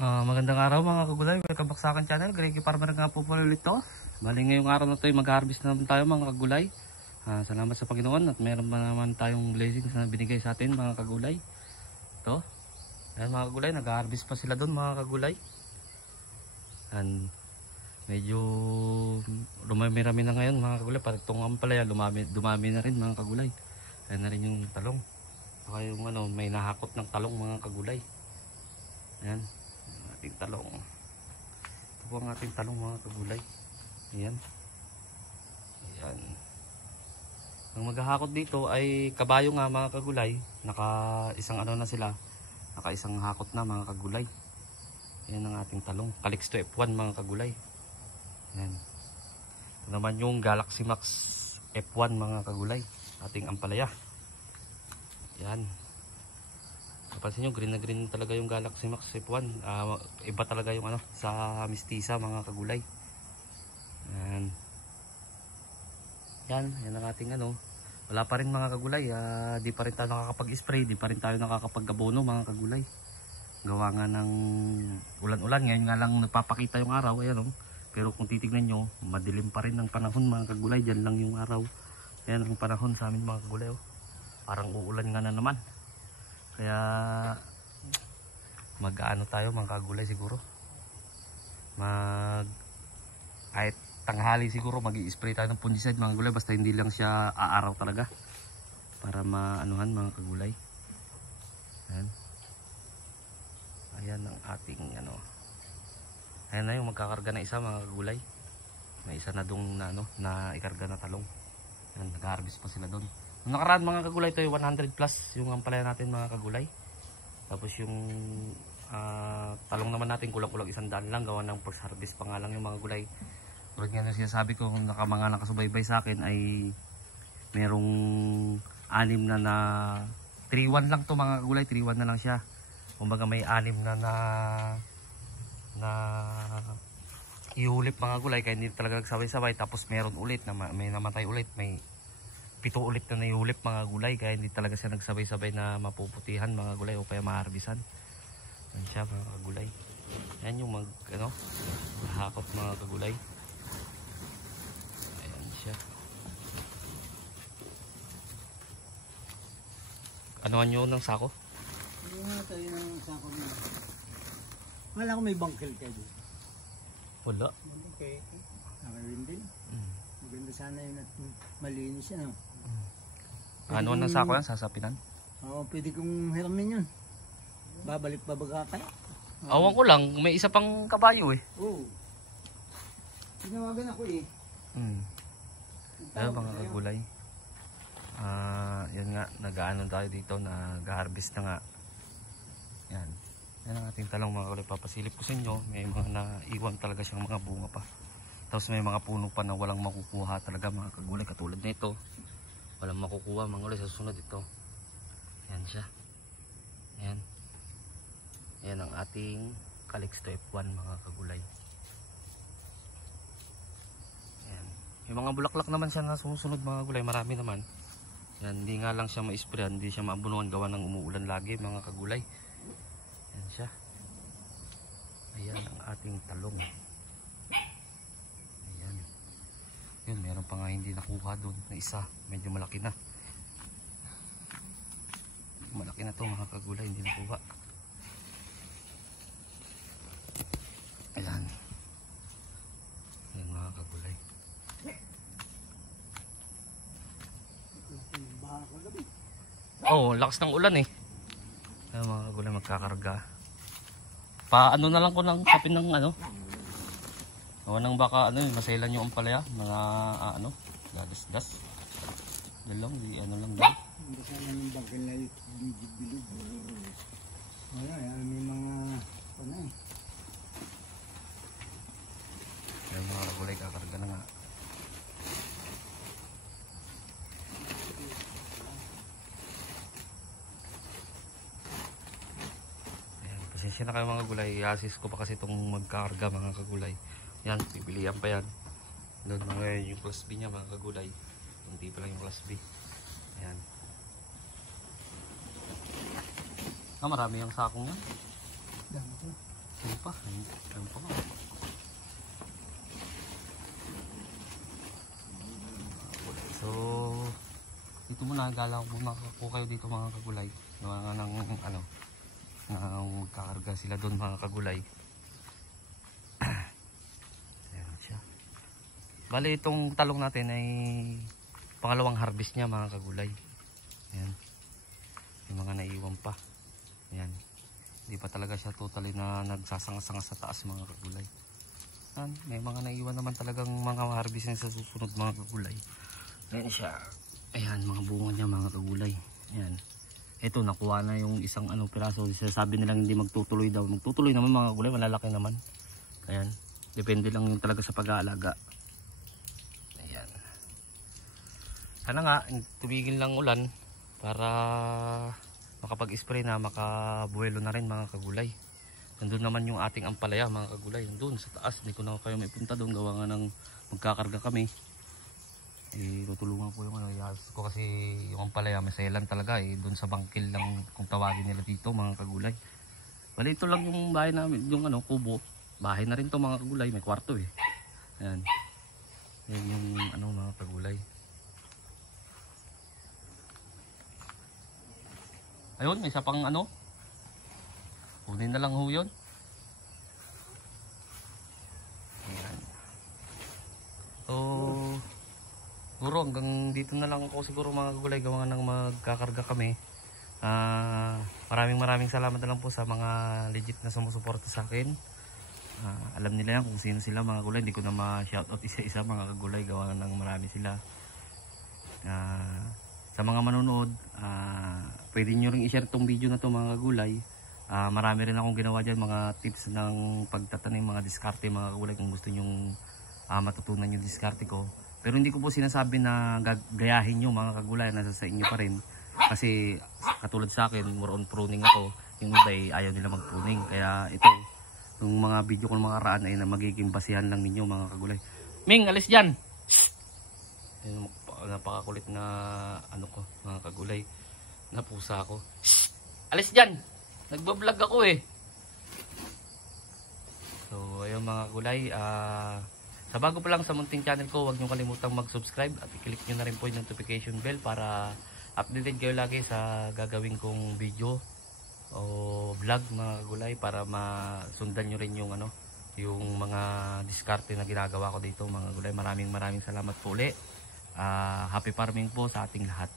Magandang araw mga kagulay, welcome back sa akin channel. Greggy Farmer nga po ulit to. Bali ngayong araw na to ay mag-harvest na naman tayo mga kagulay. Salamat sa Panginoon at meron pa naman tayong blessings na binigay sa atin mga kagulay. Ito, ayan mga kagulay, nag-harvest pa sila doon mga kagulay. And medyo dumami-rami na ngayon mga kagulay. Parang itong ampalaya dumami na rin mga kagulay. Ayan na rin yung talong. Saka yung may nahakot ng talong mga kagulay. Ayan ating talong. Ito po ang ating talong mga kagulay. Ayan. Ayan. Ang maghahakot dito ay kabayo nga mga kagulay. Naka isang na sila. Naka isang hakot na mga kagulay. Ayan ang ating talong. Calixto F1 mga kagulay. Ayan. Ito naman yung Galaxy Max F1 mga kagulay. Ating ampalaya. Ayan. Napansin nyo, green na green talaga yung Galaxy Max F1. Iba talaga yung sa mistisa mga kagulay. Yan. Yan ang ating wala pa rin mga kagulay. Di pa rin tayo nakakapag-spray, di pa rin tayo nakakapag-abono mga kagulay. Gawa nga ng ulan-ulan. Ngayon nga lang nagpapakita yung araw. Ayan, pero kung titignan nyo, madilim pa rin ang panahon mga kagulay. Diyan lang yung araw. Ayan ang panahon sa amin mga kagulay. Parang uulan nga na naman. Kaya mag-ano tayo mga kagulay siguro. Kahit tanghali siguro mag-i-spray tayo ng fungicide mga kagulay. Basta hindi lang siya aaraw talaga. Para maanuhan mga kagulay. Ayan. Ayan ang ating Ayan na yung magkakarga na isa mga kagulay. May isa na dong na ikarga na talong. Ayan, nag-harvest pa sila doon. Nung nakaraan mga kagulay ito yung 100 plus yung ampalaya natin mga kagulay. Tapos yung talong naman natin kulang-kulang 100 lang. Gawa ng first harvest pa nga lang yung mga gulay. Tulad nga na sinasabi ko kung mga nakasubaybay sa akin ay merong 6 na 3-1 lang to mga kagulay. 3-1 na lang siya. Kumbaga may 6 na ihulip mga gulay. Kaya hindi talaga nagsabay-sabay. Tapos meron ulit na may namatay ulit. May 7 ulit na nahihulip mga gulay. Kaya hindi talaga siya nagsabay-sabay na mapuputihan mga gulay o kaya maharbisan. Yan siya mga kagulay. Yan yung mahakot mga kagulay. Ayan siya. Anuhan nyo ng sako? Hindi nga tayo ng sako nyo. Wala ko may bangkel kayo doon. Wala. Okay. Nakarin din. Maganda sana yun at malinis yan. Ano ng sako yan? Sasapinan? Oo, pwede kong hiramin yun. Babalik pa baga kayo? Awan ko lang, may isa pang kabayo eh. Oo. Tinawagan ako eh. Ayan mga kagulay. Yan nga, nag-ano tayo dito, nag-harvest na nga. Yan. Yan ang ating talong mga kagulay. Papasilip ko sa inyo, may mga naiwan talaga siyang mga bunga pa. Tapos may mga puno pa na walang makukuha talaga mga kagulay. Katulad nito. Walang makukuha mga kagulay sa susunod ito. Ayan siya. Ayan. Ayan ang ating Calixto F1 mga kagulay. Ayan. May mga bulaklak naman siya na sumusunod mga kagulay. Marami naman. Ayan. Hindi nga lang siya ma-sprayan. Hindi siya maabunuan gawa ng umuulan lagi mga kagulay. Ayan siya. Ayan ang ating talong. Yun, meron pa nga hindi nakuha doon na isa, medyo malaki na. Malaki na to mga kagulay, hindi nakuha. Ayan. Ayan mga kagulay. Oh, lakas ng ulan eh. Ayan mga kagulay, magkakarga. Paano na lang ko ng kapin ng Nang baka masailan yung ampalaya, mga dadas-das. Dalong, lang daw. Hindi sana yung bagay na bilog-bilog. Ayan, may mga Ayan mga kagulay, kakarga na nga. Ayan, pasensya na kayo mga kagulay. I-assist ko pa kasi itong magkakarga mga kagulay. Yan, pipilihan pa yan. Doon mga yung class B niya mga kagulay. Hindi pa lang yung class B. Ayan. Marami yung sakong yan. Dami ko. pa. Ayun pa nga. So, dito muna, gala ko muna po kayo dito mga kagulay. Mga nang ano, nang magkakarga sila doon mga kagulay. Ayan siya. Bali itong talong natin ay pangalawang harvest niya mga kagulay. Ayan. Yung mga naiwan pa. Ayan. Hindi pa talaga siya totally na nagsasanga-sanga sa taas mga kagulay. Ayan. May mga naiwan naman talagang mga harvest niya sa susunod mga kagulay. Ayan siya. Ayan mga bunga niya mga kagulay. Ayan. Ito nakuha na yung isang piraso. Sabi nilang hindi magtutuloy daw. Magtutuloy naman mga kagulay. Malalaki naman. Ayan. Depende lang yung talaga sa pag-aalaga. Ayan. Sana nga tumigil lang ulan para makapag-spray na, makabuelo na rin mga kagulay. Nandun naman yung ating ampalaya mga kagulay. Nandun sa taas. Hindi ko na kayo may punta doon. Gawa nga ng magkakarga kami. Tutulungan ko yung ihas ko kasi yung ampalaya may selan talaga doon sa bangkil lang kung tawagin nila dito mga kagulay. Bali ito lang yung bahay namin, yung kubo. Bahay na rin to mga kagulay, may kwarto Ayan. Yan yung mga kagulay. Ayun, may isa pang kunin na lang ho yun. Ayan. So siguro hanggang dito na lang ako siguro mga kagulay, gawa ng magkakarga kami. Maraming salamat na lang po sa mga legit na sumusuporta sa akin. Alam nila yan kung sino sila mga kagulay. Hindi ko na ma-shoutout isa-isa mga kagulay, gawa ng marami sila. Sa mga manonood, pwede nyo rin i-share tong video na to mga kagulay. Marami rin akong ginawa dyan mga tips ng pagtatanim, mga diskarte mga kagulay, kung gusto nyong matutunan yung diskarte ko. Pero hindi ko po sinasabi na gayahin nyo mga kagulay, nasa sa inyo pa rin. Kasi katulad sa akin, more on pruning ako. Yung iba ayaw nila mag-pruning. Kaya ito, yung mga video ko ng mga raan ay na magiging basihan lang ninyo mga kagulay. Ming, alis dyan! Ayun, napakakulit na ko mga kagulay. Napusa ako. Alis dyan! Nagbablog ako So ayun mga kagulay, sa bago pa lang sa munting channel ko, huwag nyo kalimutang mag-subscribe at i-click nyo na rin po yung notification bell para updated kayo lagi sa gagawin kong video o vlog mga kagulay, para masundan nyo rin yung yung mga diskarte na ginagawa ko dito mga kagulay. Maraming salamat po ulit. Happy farming po sa ating lahat.